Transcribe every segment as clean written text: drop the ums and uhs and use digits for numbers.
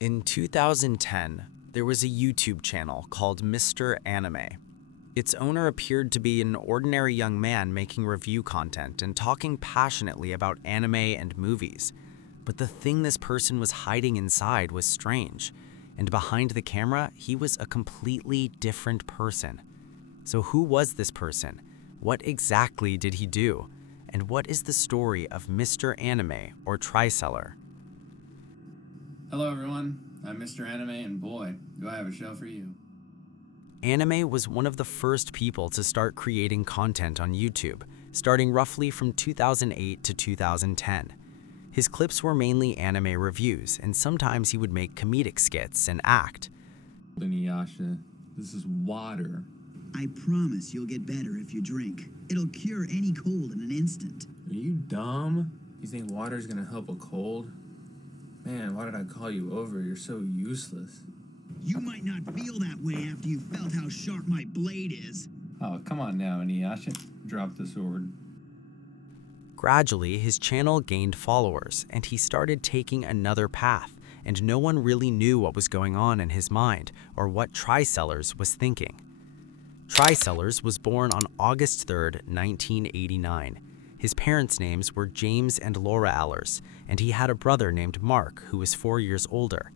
In 2010, there was a YouTube channel called Mr. Anime. Its owner appeared to be an ordinary young man making review content and talking passionately about anime and movies. But the thing this person was hiding inside was strange, and behind the camera, he was a completely different person. So who was this person? What exactly did he do? And what is the story of Mr. Anime, or Triseller? Hello everyone, I'm Mr. Anime, and boy, do I have a show for you. Anime was one of the first people to start creating content on YouTube, starting roughly from 2008 to 2010. His clips were mainly anime reviews, and sometimes he would make comedic skits and act. Inuyasha, this is water. I promise you'll get better if you drink. It'll cure any cold in an instant. Are you dumb? You think water's gonna help a cold? Man, why did I call you over? You're so useless. You might not feel that way after you felt how sharp my blade is. Oh, come on now, Inuyasha. Drop the sword. Gradually, his channel gained followers, and he started taking another path, and no one really knew what was going on in his mind or what Trisellers was thinking. Trisellers was born on August 3rd, 1989. His parents' names were James and Laura Ellers, and he had a brother named Mark, who was 4 years older.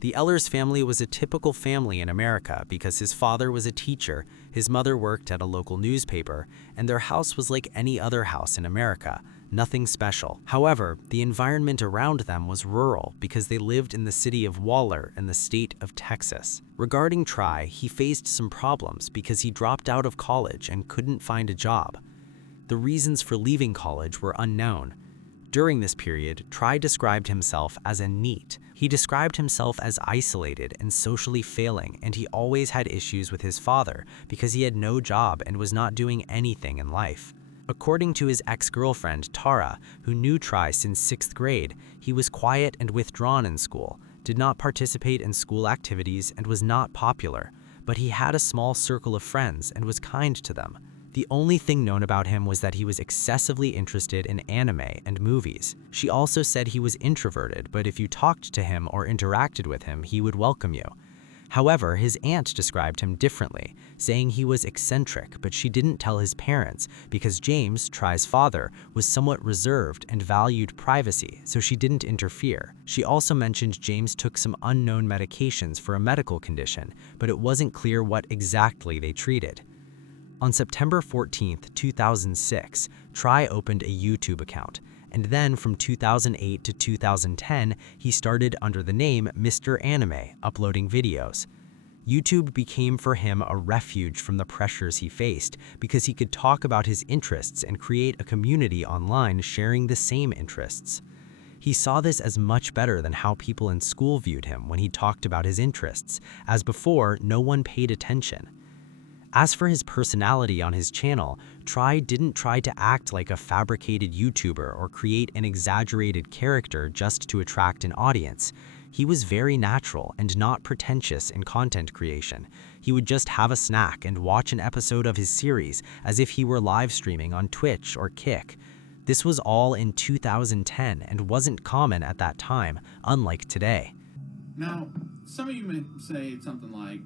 The Ellers family was a typical family in America because his father was a teacher, his mother worked at a local newspaper, and their house was like any other house in America, nothing special. However, the environment around them was rural because they lived in the city of Waller in the state of Texas. Regarding Tri, he faced some problems because he dropped out of college and couldn't find a job. The reasons for leaving college were unknown. During this period, Tri described himself as a NEET. He described himself as isolated and socially failing, and he always had issues with his father because he had no job and was not doing anything in life. According to his ex-girlfriend, Tara, who knew Tri since 6th grade, he was quiet and withdrawn in school, did not participate in school activities, and was not popular. But he had a small circle of friends and was kind to them. The only thing known about him was that he was excessively interested in anime and movies. She also said he was introverted, but if you talked to him or interacted with him, he would welcome you. However, his aunt described him differently, saying he was eccentric, but she didn't tell his parents because James, Tri's father, was somewhat reserved and valued privacy, so she didn't interfere. She also mentioned James took some unknown medications for a medical condition, but it wasn't clear what exactly they treated. On September 14, 2006, Tri opened a YouTube account, and then from 2008 to 2010, he started under the name Mr. Anime, uploading videos. YouTube became for him a refuge from the pressures he faced because he could talk about his interests and create a community online sharing the same interests. He saw this as much better than how people in school viewed him when he talked about his interests, as before, no one paid attention. As for his personality on his channel, Tri didn't try to act like a fabricated YouTuber or create an exaggerated character just to attract an audience. He was very natural and not pretentious in content creation. He would just have a snack and watch an episode of his series as if he were live streaming on Twitch or Kick. This was all in 2010 and wasn't common at that time, unlike today. Now, some of you may say something like,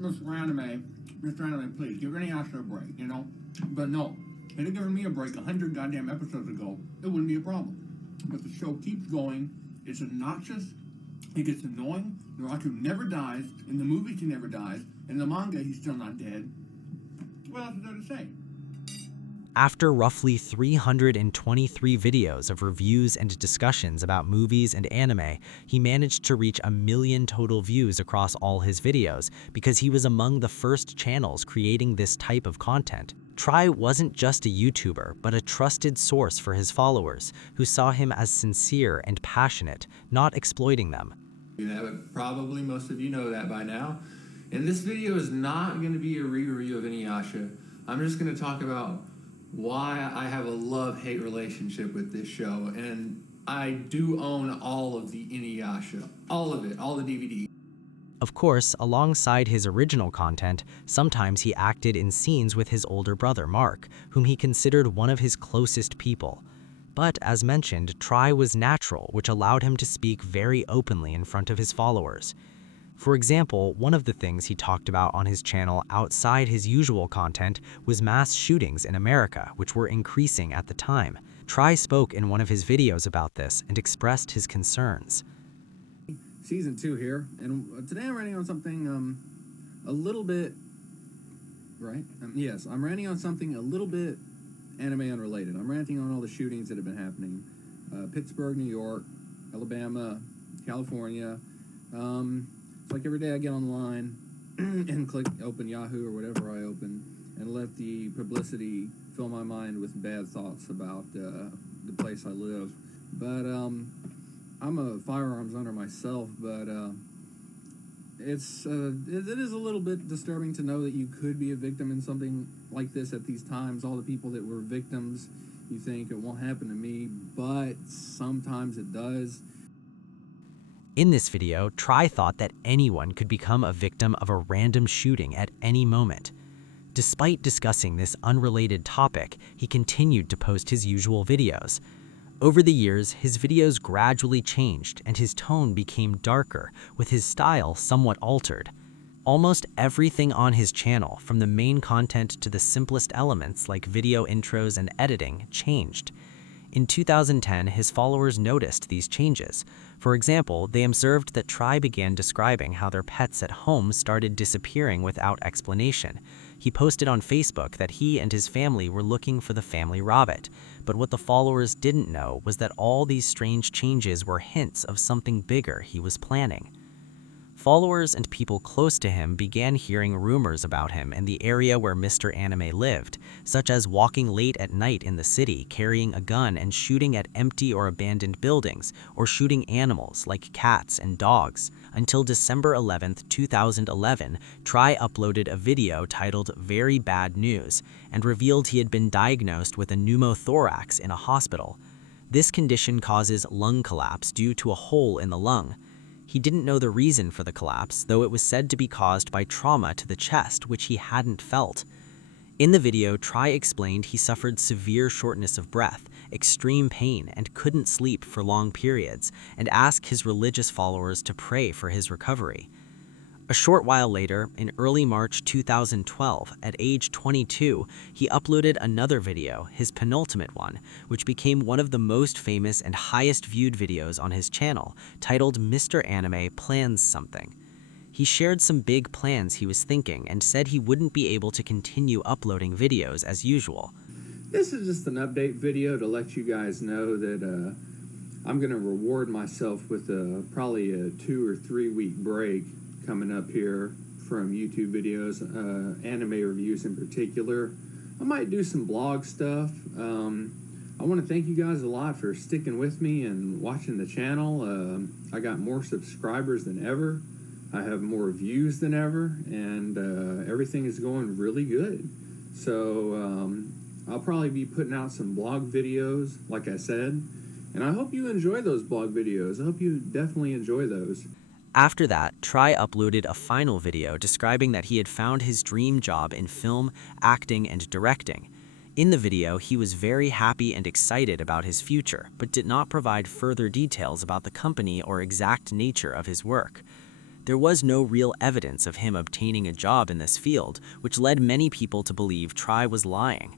Mr. Anime, please, give Inuyasha a break, But no, if they'd given me a break 100 goddamn episodes ago, it wouldn't be a problem. But the show keeps going, it's obnoxious, it gets annoying, Naraku never dies, in the movies he never dies, in the manga he's still not dead. What else is there to say? After roughly 323 videos of reviews and discussions about movies and anime, he managed to reach 1 million total views across all his videos because he was among the first channels creating this type of content. Tri wasn't just a YouTuber, but a trusted source for his followers, who saw him as sincere and passionate, not exploiting them. But probably most of you know that by now. And this video is not going to be a re-review of Inuyasha. I'm just going to talk about why I have a love-hate relationship with this show, and I do own all of the Inuyasha, all of it, all the DVDs. Of course, alongside his original content, sometimes he acted in scenes with his older brother Mark, whom he considered one of his closest people. But as mentioned, Try was natural, which allowed him to speak very openly in front of his followers. For example, one of the things he talked about on his channel outside his usual content was mass shootings in America, which were increasing at the time. Try spoke in one of his videos about this and expressed his concerns. Season 2 here, and today I'm ranting on something a little bit, right? Yes, I'm ranting on something a little bit anime unrelated. I'm ranting on all the shootings that have been happening. Pittsburgh, New York, Alabama, California. It's like every day I get online and click open Yahoo or whatever I open and let the publicity fill my mind with bad thoughts about the place I live. But I'm a firearms owner myself, but it is a little bit disturbing to know that you could be a victim in something like this at these times. All the people that were victims, you think it won't happen to me, but sometimes it does. In this video, Try thought that anyone could become a victim of a random shooting at any moment. Despite discussing this unrelated topic, he continued to post his usual videos. Over the years, his videos gradually changed and his tone became darker, with his style somewhat altered. Almost everything on his channel, from the main content to the simplest elements like video intros and editing, changed. In 2010, his followers noticed these changes. For example, they observed that Try began describing how their pets at home started disappearing without explanation. He posted on Facebook that he and his family were looking for the family rabbit, but what the followers didn't know was that all these strange changes were hints of something bigger he was planning. Followers and people close to him began hearing rumors about him in the area where Mr. Anime lived, such as walking late at night in the city, carrying a gun and shooting at empty or abandoned buildings, or shooting animals like cats and dogs. Until December 11, 2011, Try uploaded a video titled "Very Bad News" and revealed he had been diagnosed with a pneumothorax in a hospital. This condition causes lung collapse due to a hole in the lung. He didn't know the reason for the collapse, though it was said to be caused by trauma to the chest, which he hadn't felt. In the video, Try explained he suffered severe shortness of breath, extreme pain, and couldn't sleep for long periods, and asked his religious followers to pray for his recovery. A short while later, in early March 2012, at age 22, he uploaded another video, his penultimate one, which became one of the most famous and highest viewed videos on his channel, titled "Mr. Anime Plans Something." He shared some big plans he was thinking and said he wouldn't be able to continue uploading videos as usual. This is just an update video to let you guys know that I'm going to reward myself with probably a 2 or 3 week break coming up here from YouTube videos, anime reviews in particular. I might do some blog stuff. I want to thank you guys a lot for sticking with me and watching the channel. I got more subscribers than ever. I have more views than ever, and everything is going really good. So I'll probably be putting out some blog videos, like I said, and I hope you enjoy those blog videos. I hope you definitely enjoy those. After that, Try uploaded a final video describing that he had found his dream job in film, acting, and directing. In the video, he was very happy and excited about his future, but did not provide further details about the company or exact nature of his work. There was no real evidence of him obtaining a job in this field, which led many people to believe Try was lying.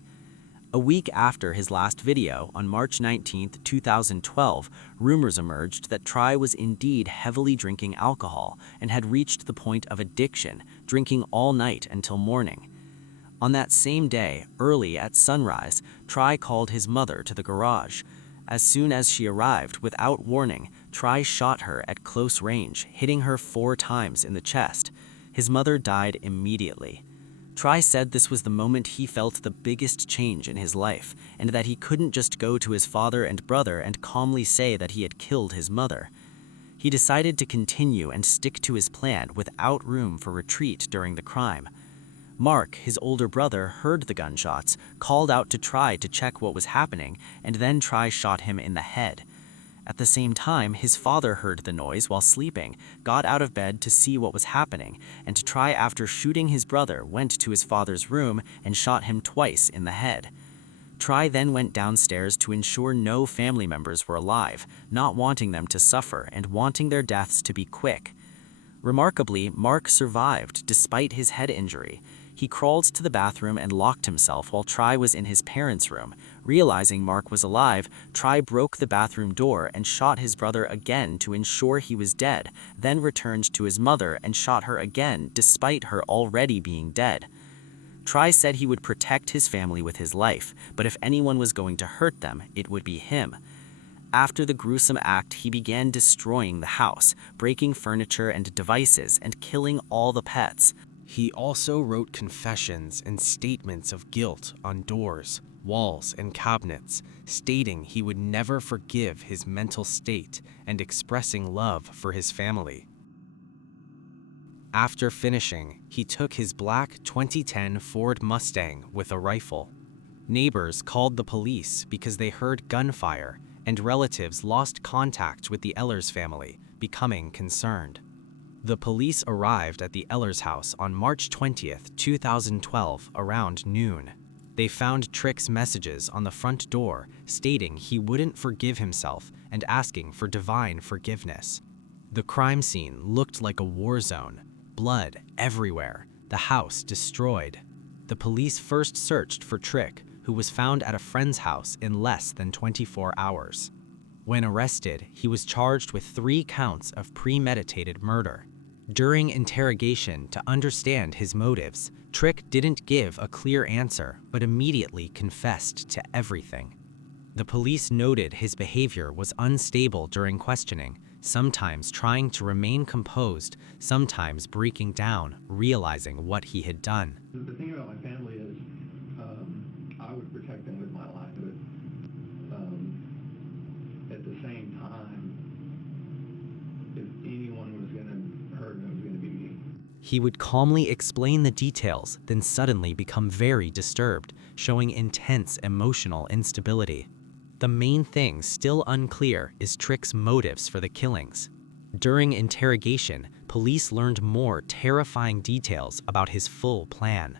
A week after his last video, on March 19, 2012, rumors emerged that Try was indeed heavily drinking alcohol and had reached the point of addiction, drinking all night until morning. On that same day, early at sunrise, Try called his mother to the garage. As soon as she arrived, without warning, Try shot her at close range, hitting her 4 times in the chest. His mother died immediately. Try said this was the moment he felt the biggest change in his life, and that he couldn't just go to his father and brother and calmly say that he had killed his mother. He decided to continue and stick to his plan without room for retreat during the crime. Mark, his older brother, heard the gunshots, called out to Try to check what was happening, and then Try shot him in the head. At the same time, his father heard the noise while sleeping, got out of bed to see what was happening, and Try, after shooting his brother, went to his father's room and shot him twice in the head. Try then went downstairs to ensure no family members were alive, not wanting them to suffer and wanting their deaths to be quick. Remarkably, Mark survived despite his head injury. He crawled to the bathroom and locked himself while Try was in his parents' room. Realizing Mark was alive, Try broke the bathroom door and shot his brother again to ensure he was dead, then returned to his mother and shot her again despite her already being dead. Try said he would protect his family with his life, but if anyone was going to hurt them, it would be him. After the gruesome act, he began destroying the house, breaking furniture and devices, and killing all the pets. He also wrote confessions and statements of guilt on doors, walls, and cabinets, stating he would never forgive his mental state and expressing love for his family. After finishing, he took his black 2010 Ford Mustang with a rifle. Neighbors called the police because they heard gunfire, and relatives lost contact with the Ehlers family, becoming concerned. The police arrived at the Ehlers house on March 20th, 2012, around noon. They found Trick's messages on the front door stating he wouldn't forgive himself and asking for divine forgiveness. The crime scene looked like a war zone. Blood everywhere, the house destroyed. The police first searched for Trick, who was found at a friend's house in less than 24 hours. When arrested, he was charged with 3 counts of premeditated murder. During interrogation to understand his motives, Trick didn't give a clear answer, but immediately confessed to everything. The police noted his behavior was unstable during questioning, sometimes trying to remain composed, sometimes breaking down, realizing what he had done. The thing about my family is I would protect them with my life, but at the same time, if anyone was going to hurt them, it was going to be me. He would calmly explain the details, then suddenly become very disturbed, showing intense emotional instability. The main thing still unclear is Trick's motives for the killings. During interrogation, police learned more terrifying details about his full plan.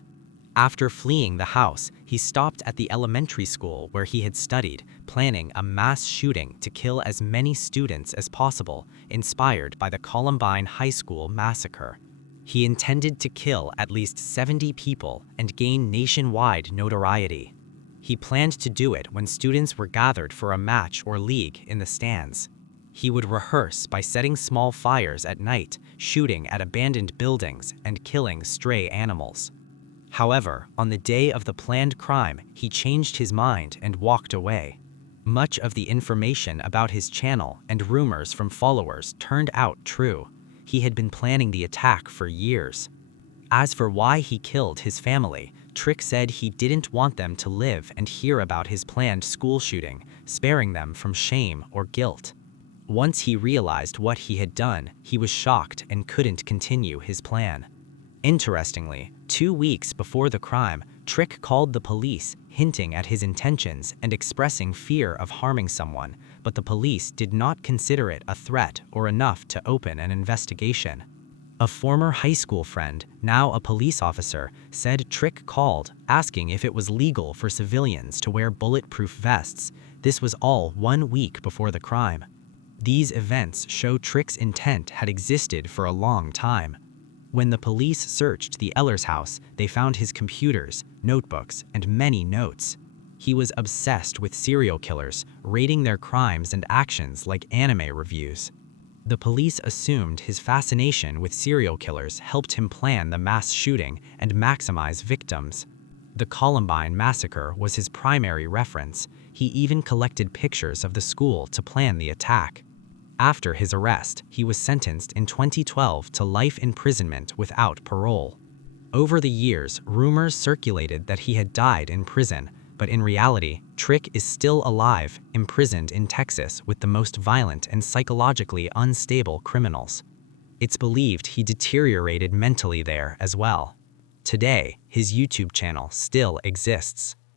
After fleeing the house, he stopped at the elementary school where he had studied, planning a mass shooting to kill as many students as possible, inspired by the Columbine High School massacre. He intended to kill at least 70 people and gain nationwide notoriety. He planned to do it when students were gathered for a match or league in the stands. He would rehearse by setting small fires at night, shooting at abandoned buildings, and killing stray animals. However, on the day of the planned crime, he changed his mind and walked away. Much of the information about his channel and rumors from followers turned out true. He had been planning the attack for years. As for why he killed his family, Trick said he didn't want them to live and hear about his planned school shooting, sparing them from shame or guilt. Once he realized what he had done, he was shocked and couldn't continue his plan. Interestingly, 2 weeks before the crime, Trick called the police, hinting at his intentions and expressing fear of harming someone, but the police did not consider it a threat or enough to open an investigation. A former high school friend, now a police officer, said Trick called, asking if it was legal for civilians to wear bulletproof vests. This was all 1 week before the crime. These events show Trick's intent had existed for a long time. When the police searched the Ehlers house, they found his computers, notebooks, and many notes. He was obsessed with serial killers, rating their crimes and actions like anime reviews. The police assumed his fascination with serial killers helped him plan the mass shooting and maximize victims. The Columbine massacre was his primary reference. He even collected pictures of the school to plan the attack. After his arrest, he was sentenced in 2012 to life imprisonment without parole. Over the years, rumors circulated that he had died in prison, but in reality, Trick is still alive, imprisoned in Texas with the most violent and psychologically unstable criminals. It's believed he deteriorated mentally there as well. Today, his YouTube channel still exists.